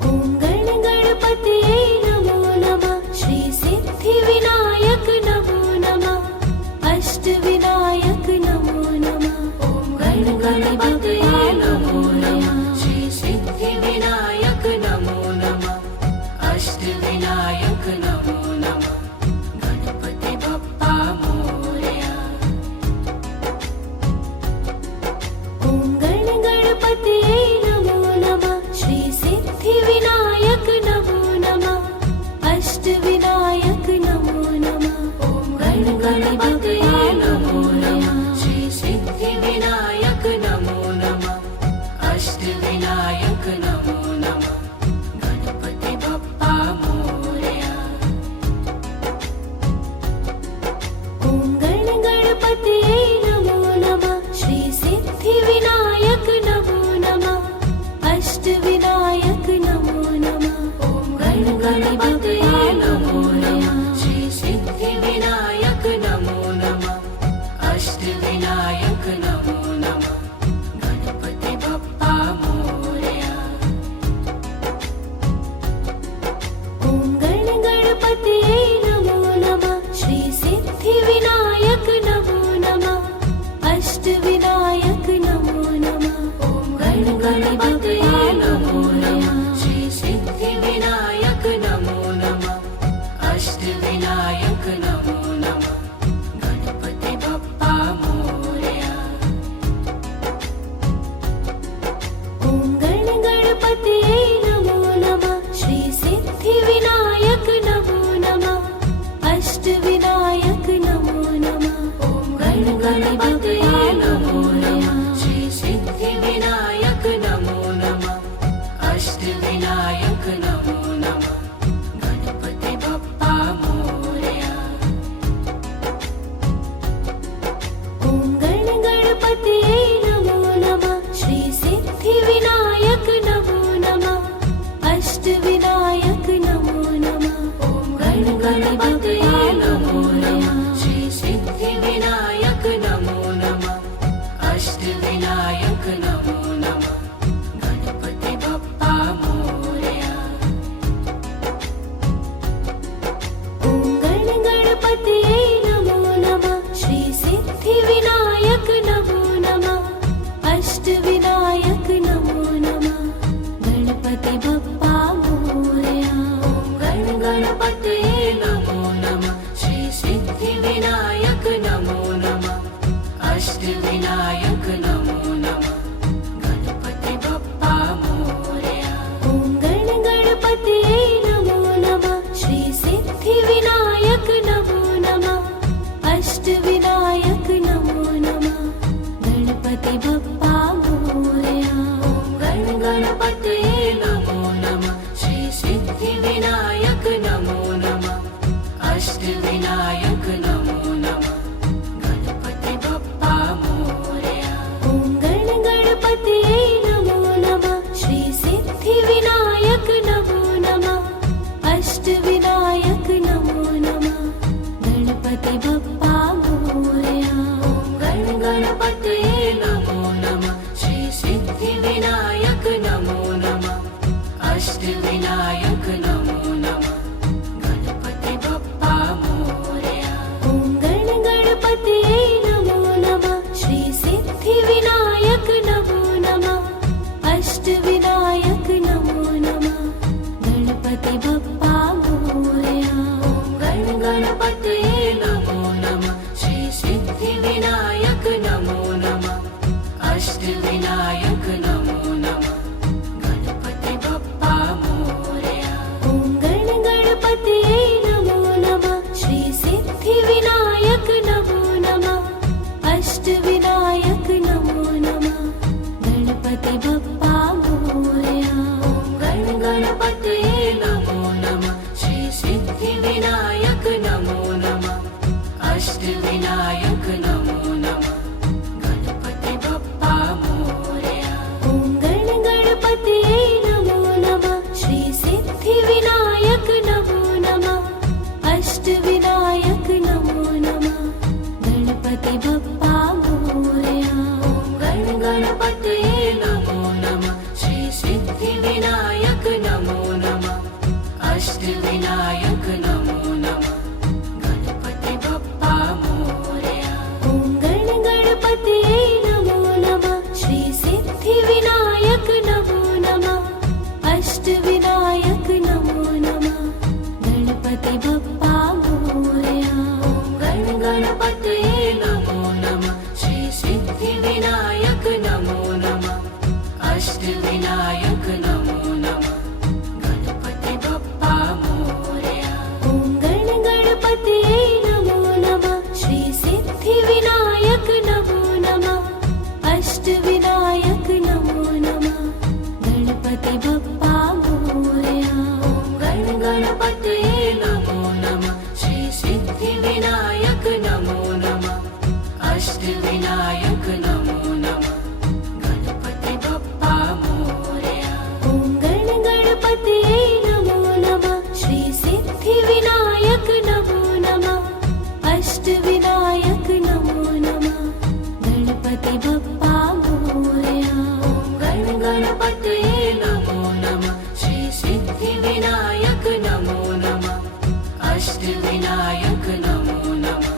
ॐ गणपतये नमो नमः श्री सिद्धिविनायक नमो नमः अष्टविनायक नमो नमः ॐ गणपतये नमो नमः श्री सिद्धिविनायक नमो नमः अष्टविनायक नमो नमः गणपति बप्पा मोरया ॐ गणपतये नमो नमः श्री सिद्धिविनायक नमो नमः अष्टविनायक नमो नमः ॐ गणपतये नमो नमः श्री सिद्धिविनायक नमो नमः अष्टविनायक नमो नमः गणपति बप्पा मोरया ॐ गणपतये नमो नमः श्री सिद्धिविनायक नमो नमः अष्टविनायक नमो नमः ॐ गणपतये नमो नमः श्री सिद्धिविनायक नमो नमः अष्टविनायक नमो नमः गणपति बप्पा मोरया ॐ गणपतये नमो नमः श्री सिद्धिविनायक नमो नमः अष्टविनायक नमो नमः ॐ गणपतये नमो नमः श्री सिद्धिविनायक नमो नमः अष्टविनायक नमो नमः गणपति बप्पा मोरया ॐ गणपतये नमो नमः श्री सिद्धिविनायक नमो नमः अष्टविनायक नमो नमः ॐ गणपतये नमो नमः श्री सिद्धिविनायक नमो नमः अष्टविनायक नमो नमः गणपति बप्पा मोरया ॐ गणपतये नमो नमः श्री सिद्धिविनायक नमो नमः अष्टविनायक नमो नमः ॐ गणपतये नमो नमः श्री सिद्धिविनायक नमो नमः अष्टविनायक नमो नमः गणपति बप्पा मोरया गण गणपतये नमो नमः श्री सिद्धिविनायक नमो नमः अष्टविनायक नमो नमः गणपति बप्पा मोरया ॐ गण गणपतये नमो नमः श्री सिद्धिविनायक नमो नमः अष्टविनायक नमो नमः गणपति बप्पा मोरया गण गणपतये नमो नमः श्री सिद्धिविनायक नमो नमः अष्टविनायक नमो नमः गणपति बप्पा मोरया ॐ गण गणपतये नमो नमः श्री सिद्धिविनायक नमो नमः अष्टविनायक नमो नमः गणपति बप्पा मोरया गण गणपतये नमो नमः श्री सिद्धिविनायक नमो नमः अष्टविनायक नमो नमः गणपति बप्पा मोरया ॐ गण गणपतये नमो नमः श्री सिद्धिविनायक नमो नमः अष्टविनायक नमो नमः गणपति बप्पा मोरया गण गणपतये नमो नमः श्री सिद्धिविनायक नमो नमः अष्टविनायक नमो नमः गणपति बप्पा मोरया ॐ गण गणपतये नमो नमः श्री सिद्धिविनायक नमो नमः अष्टविनायक नमो नमः गणपति बप्पा मोरया गण गणपतये नमो नमः श्री सिद्धिविनायक नमो नमः अष्टविनायक नमो नमः गणपति बप्पा मोरया ॐ गण गणपतये नमो नमः श्री सिद्धिविनायक नमो नमः अष्टविनायक नमो नमः गणपति बप्पा मोरया गण गणपतये नमो नमः श्री सिद्धिविनायक नमो नमः अष्टविनायक नमो नमः गणपति बप्पा मोरया ॐ गण गणपतये नमो नमः श्री सिद्धिविनायक नमो नमः अष्टविनायक नमो नमः गणपति बप्पा मोरया गण गणपतये नमो नमः श्री सिद्धिविनायक नमो नमः अष्टविनायक नमो नमः गणपति बप्पा मोरया ॐ गण गणपतये नमो नमः श्री सिद्धिविनायक नमो नमः अष्टविनायक नमो नमः गणपति बप्पा मोरया गण गणपतये नमो नमः श्री सिद्धिविनायक नमो नमः अष्टविनायक नमो नमः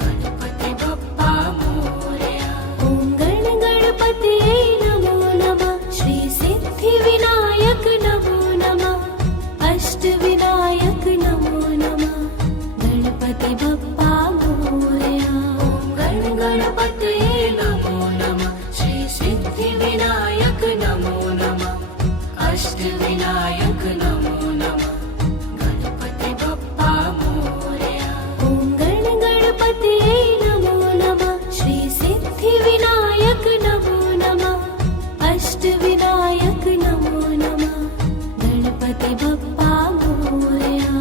गणपति बप्पा मोरया ॐ गण गणपतये नमो नमः श्री सिद्धिविनायक नमो नमः अष्टविनायक नमो नमः गणपति बप्पा मोरया गण गणपतये नमो नमः श्री सिद्धिविनायक नमो नमः अष्टविनायक नमो नमः गणपति बप्पा मोरया ॐ गण गणपतये नमो नमः श्री सिद्धिविनायक नमो नमः अष्टविनायक नमो नमः गणपति बप्पा मोरया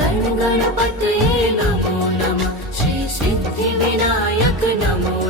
गण गणपतये नमो नमः श्री सिद्धिविनायक नमो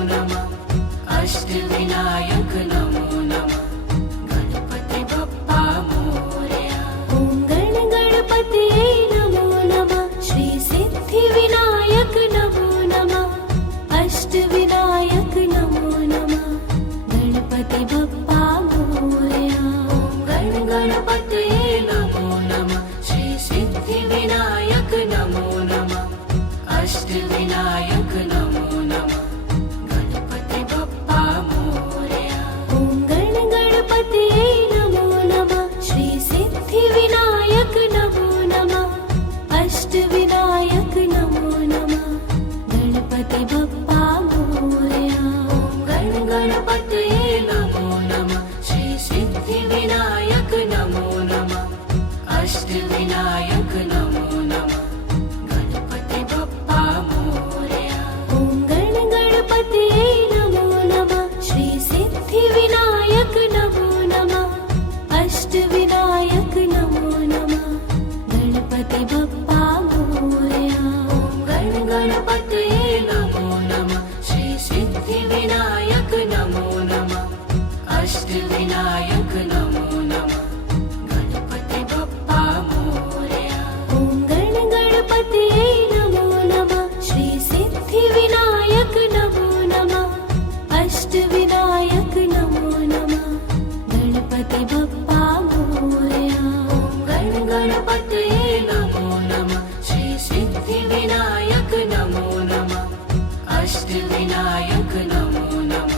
अष्टविनायक नमो नमः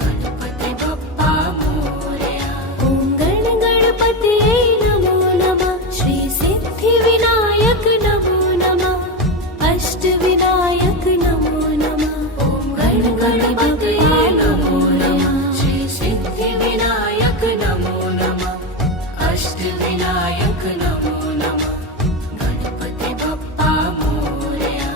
गणपति बप्पा मोरया ॐ गण गणपतये नमो नमः श्री सिद्धिविनायक नमो नमः अष्टविनायक नमो नमः ॐ गण गणपतये नमो नमः श्री सिद्धिविनायक नमो नमः अष्टविनायक नमो नमः गणपति बप्पा मोरया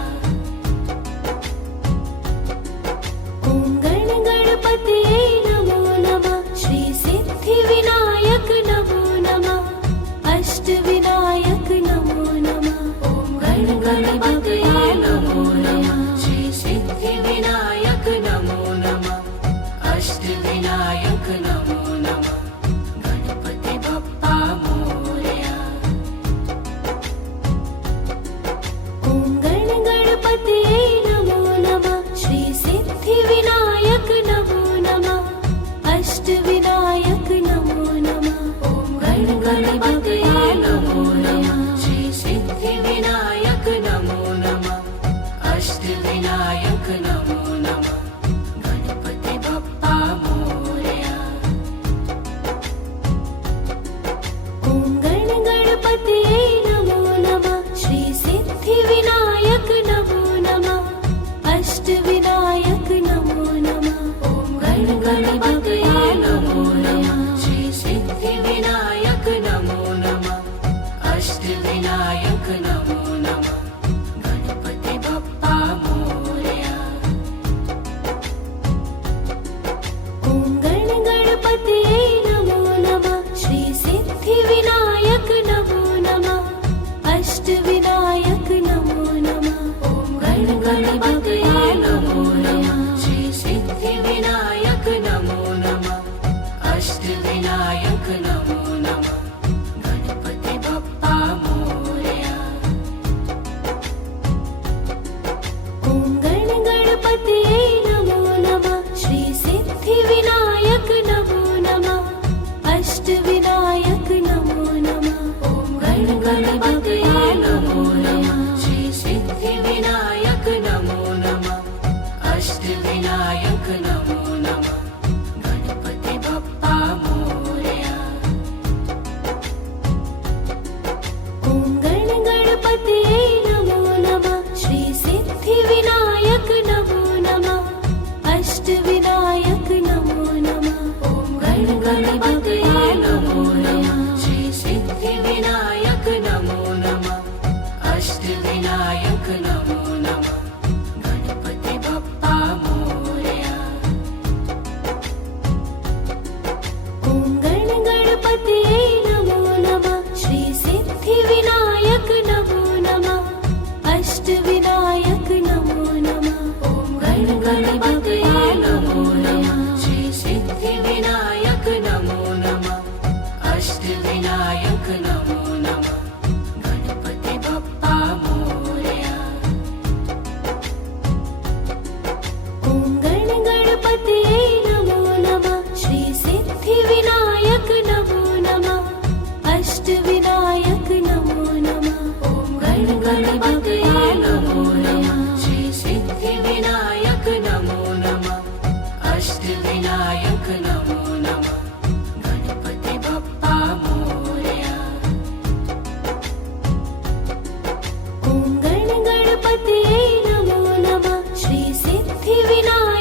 ॐ गण गणपतये नमो नमः श्री सिद्धिविनायक नमो नमः अष्टविनायक नमो नमः ॐ गण गणपतये नमो नमः श्री सिद्धिविनायक नमो नमः अष्टविनायक नमो नमः गणपति बप्पा मोरया ॐ गण गणपतये नमो नमः श्री सिद्धिविनायक नमो नमः अष्टविनायक नमो नमः ॐ गण गणपतये नमो नमः श्री सिद्धिविनायक नमो नमः अष्टविनायक नमो नमः गणपति बप्पा मोरया ॐ गण गणपतये नमो नमः श्री सिद्धिविनायक नमो नमः अष्टविनायक नमो नमः ॐ गण गणपतये नमो नमः श्री सिद्धिविनायक नमो नमः अष्टविनायक नमो नमः गणपति बप्पा मोरया ॐ गण गणपतये नमो नमः श्री सिद्धिविनायक नमो नमः अष्टविनायक नमो नमः ॐ गण गणपतये नमो नमः श्री सिद्धिविनायक नमो नमः अष्टविनायक नमो नमः गणपति बप्पा मोरया ॐ गण गणपतये नमो नमः श्री सिद्धिविनायक नमो नमः अष्टविनायक नमो नमः ॐ गण गणपतये नमो नमः श्री सिद्धिविनायक नमो नमः अष्टविनायक नमो नमः गणपति बप्पा मोरया ॐ गण गणपतये नमो नमः श्री सिद्धिविनायक नमो नमः अष्टविनायक नमो नमः ॐ गण गणपतये नमो नमः श्री सिद्धिविनायक नमो नमः अष्टविनायक नमो नमः गणपति बप्पा मोरया ॐ गण गणपतये नमो नमः श्री सिद्धिविनायक नमो नमः अष्टविनायक नमो नमः ॐ गण गणपतये नमो नमः श्री सिद्धिविनायक नमो नमः अष्टविनायक नमो नमः गणपति बप्पा मोरया ॐ गण गणपतये नमो नमः श्री सिद्धिविनायक नमो नमः अष्टविनायक नमो नमः ॐ गण गणपतये नमो नमः श्री सिद्धिविनायक नमो नमः अष्टविनायक नमो नमः गणपति बप्पा मोरया ॐ गण गणपतये नमो नमः श्री सिद्धिविनायक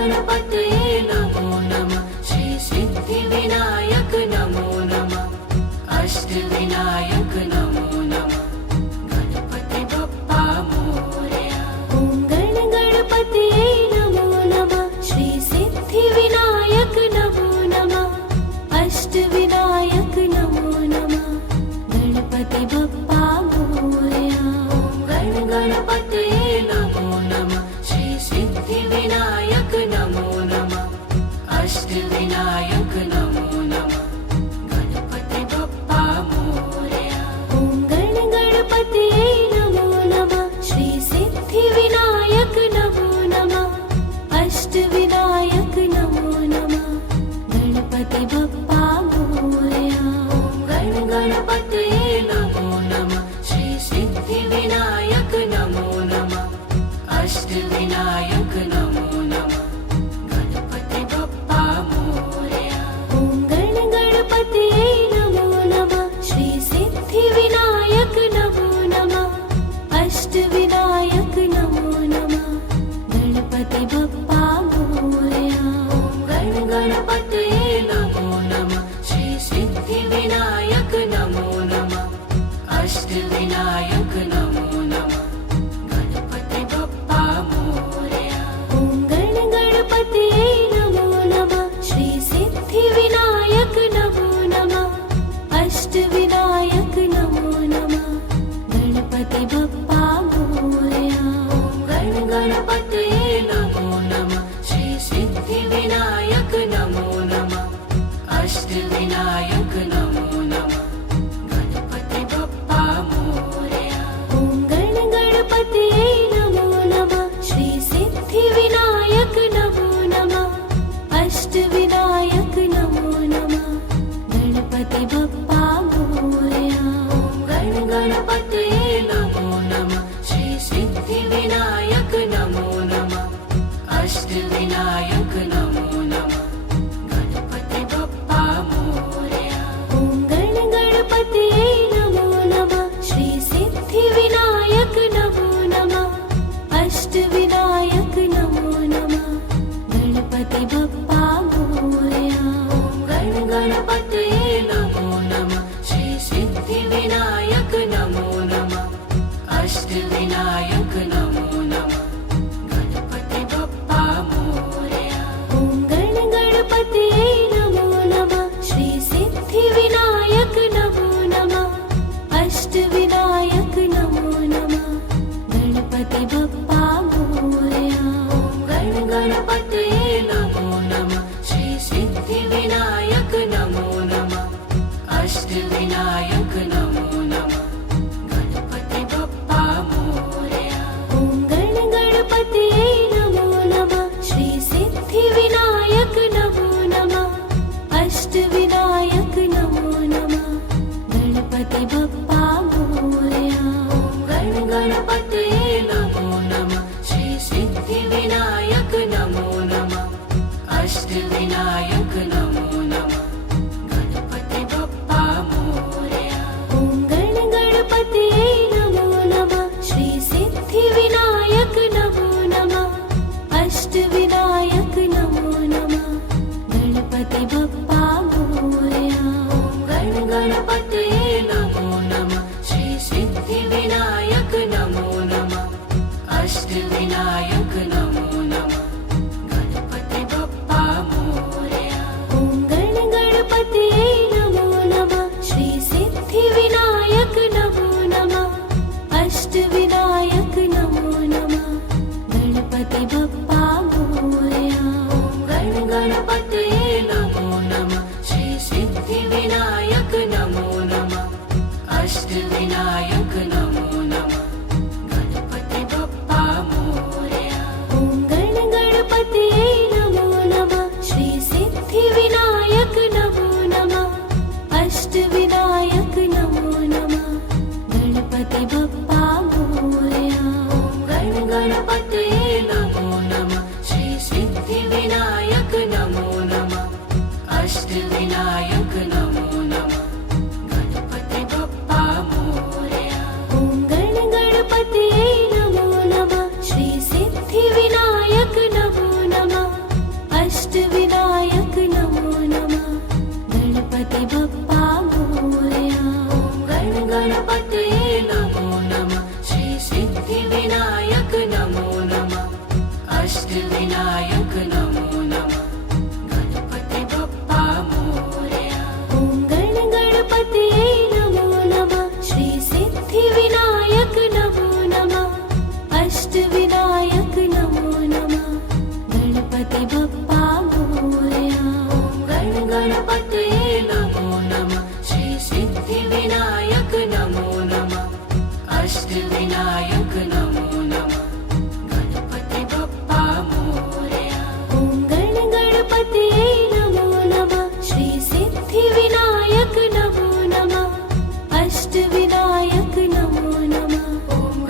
गणपतये नमो नमः श्री सिद्धिविनायक नमो नमः अष्टविनायक नमो नमः गणपति बप्पा मोरया ॐ गणपतये नमो नमः श्री सिद्धिविनायक नमो नमः अष्टविनायक नमो नमः गणपति बप्पा मोरया गणपतये नमो नमः श्री सिद्धिविनायक नमो नमः अष्टविनायक नमो नमः गणपति बप्पा मोरया ॐ गणपतये नमो नमः श्री सिद्धिविनायक नमो नमः अष्टविनायक नमो नमः गणपति बप्पा मोरया गणपतये नमो नमः श्री सिद्धिविनायक नमो नमः अष्टविनायक नमो नमः गणपति बप्पा मोरया ॐ गणपतये नमो नमः श्री सिद्धिविनायक नमो नमः अष्टविनायक नमो नमः गणपति बप्पा मोरया गणपतये नमो नमः श्री सिद्धिविनायक नमो नमः अष्टविनायक नमो नमः गणपति बप्पा मोरया ॐ गणपतये नमो नमः श्री सिद्धिविनायक नमो नमः अष्टविनायक नमो नमः गणपति बप्पा मोरया गणपतये नमो नमः श्री सिद्धिविनायक नमो नमः अष्टविनायक नमो नमः गणपति बप्पा मोरया ॐ गणपतये नमो नमः श्री सिद्धिविनायक नमो नमः अष्टविनायक नमो नमः गणपति बप्पा मोरया गणपतये नमो नमः श्री सिद्धिविनायक नमो नमः अष्टविनायक नमो नमः गणपति बप्पा मोरया ॐ गणपतये नमो नमः श्री सिद्धिविनायक नमो नमः अष्टविनायक नमो नमः गणपति बप्पा मोरया गणपतये नमो नमः श्री सिद्धिविनायक नमो नमः अष्टविनायक नमो नमः गणपति बप्पा मोरया ॐ गणपतये नमो नमः श्री सिद्धिविनायक नमो नमः अष्टविनायक नमो नमः गणपति बप्पा मोरया गणपतये नमो नमः श्री सिद्धिविनायक नमो नमः अष्टविनायक नमो नमः गणपति बप्पा मोरया ॐ गणपतये नमो नमः श्री सिद्धिविनायक नमो नमः अष्टविनायक नमो नमः गणपति बप्पा मोरया गणपतये नमो नमः श्री सिद्धिविनायक नमो नमः अष्टविनायक नमो नमः गणपति बप्पा मोरया ॐ गणपतये नमो नमः श्री सिद्धिविनायक नमो नमः अष्टविनायक नमो नमः गणपति बप्पा मोरया गणपतये नमो नमः श्री सिद्धिविनायक नमो नमः अष्टविनायक नमो नमः गणपति बप्पा मोरया ॐ गणपतये नमो नमः श्री सिद्धिविनायक नमो नमः अष्टविनायक नमो नमः गणपति बप्पा मोरया गणपतये नमो नमः श्री सिद्धिविनायक नमो नमः अष्टविनायक नमो नमः गणपति बप्पा मोरया ॐ गणपतये नमो नमः श्री सिद्धिविनायक नमो नमः अष्टविनायक नमो नमः गणपति बप्पा मोरया गणपतये नमो नमः अष्टविनायक नमो नमः गणपति बप्पा मोरया ॐ गण गणपतये नमो नमः श्री सिद्धिविनायक नमो नमः अष्टविनायक नमो नमः गणपति बप्पा मोरया गण गणपतये नमो नमः श्री सिद्धिविनायक नमो नमः अष्टविनायक नमो नमः गणपति बप्पा मोरया ॐ गण गणपतये नमो नमः श्री सिद्धिविनायक नमो नमः अष्टविनायक नमो नमः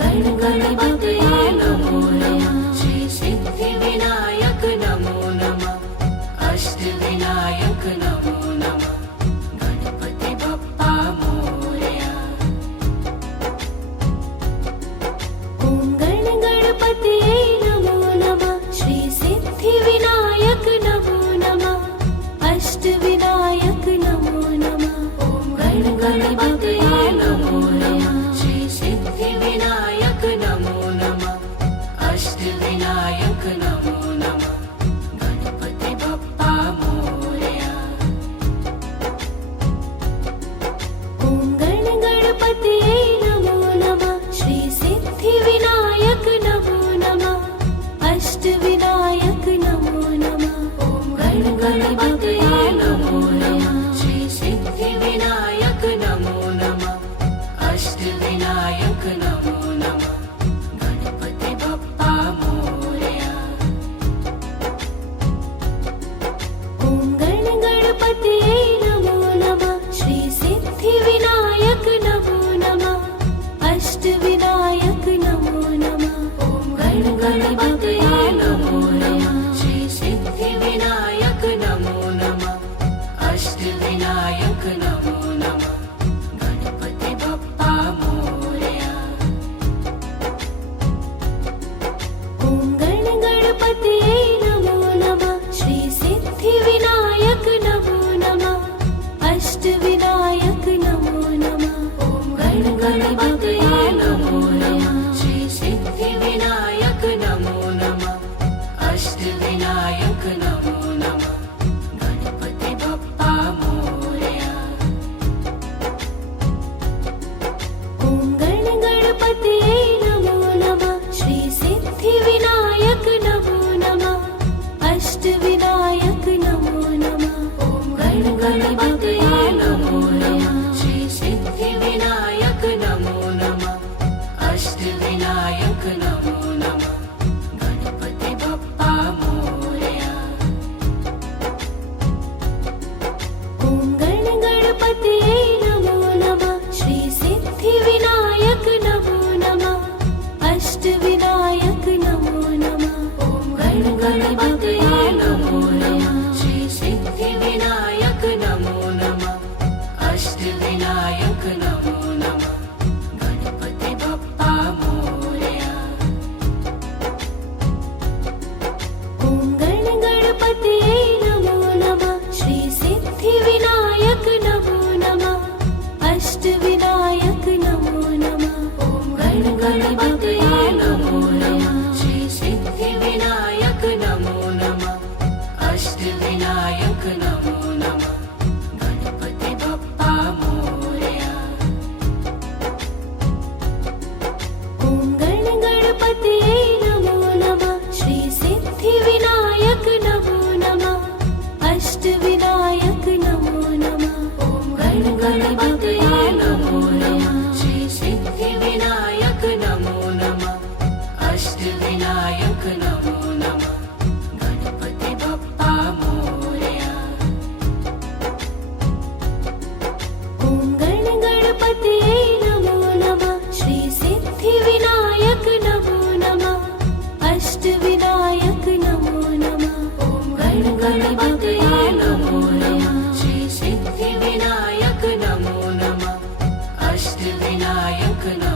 गण गणपतये नमो नमः श्री सिद्धिविनायक नमो नमः अष्टविनायक नमो नमः गणपति बप्पा मोरया ॐ गण गणपतये नमो नमः श्री सिद्धिविनायक नमो नमः अष्टविनायक नमो नमः गण गणपतये नमो नमः श्री सिद्धिविनायक नमो नमः अष्टविनायक नमो नमः गणपति बप्पा मोरया ॐ गण गणपतये नमो नमः श्री सिद्धिविनायक नमो नमः अष्टविनायक नमो नमः गण गणपतये नमो नमः श्री सिद्धिविनायक नमो नमः अष्टविनायक नमो नमः गणपति बप्पा मोरया ॐ गण गणपतये नमो नमः श्री सिद्धिविनायक नमो नमः अष्टविनायक नमो नमः गण गणपतये नमो नमः श्री सिद्धिविनायक नमो नमः अष्टविनायक नमो नमः गणपति बप्पा मोरया ॐ गण गणपतये नमो नमः श्री सिद्धिविनायक नमो नमः अष्टविनायक नमो नमः गण गणपतये नमो नमः श्री सिद्धिविनायक नमो नमः अष्टविनायक नमो नमः गणपति बप्पा मोरया ॐ गण गणपतये नमो नमः श्री सिद्धिविनायक नमो नमः अष्टविनायक नमो नमः गण गणपतये नमो नमः श्री सिद्धिविनायक नमो नमः अष्टविनायक नमो नमः गणपति बप्पा मोरया ॐ गण गणपतये नमो नमः श्री सिद्धिविनायक नमो नमः अष्टविनायक नमो नमः गण गणपतये नमो नमः श्री सिद्धिविनायक नमो नमः अष्टविनायक नमो नमः गणपति बप्पा मोरया ॐ गण गणपतये नमो नमः श्री सिद्धिविनायक नमो नमः अष्टविनायक नमो नमः गण गणपतये नमो नमः श्री सिद्धिविनायक नमो नमः अष्टविनायक नमो नमः गणपति बप्पा मोरया ॐ गण गणपतये नमो नमः श्री सिद्धिविनायक नमो नमः अष्टविनायक नमो नमः गण गणपतये नमो नमः श्री सिद्धिविनायक नमो नमः अष्टविनायक नमो नमः गणपति बप्पा मोरया ॐ गण गणपतये नमो नमः श्री सिद्धिविनायक नमो नमः अष्टविनायक नमो नमः गण गणपतये नमो नमः श्री सिद्धिविनायक नमो नमः अष्टविनायक नमो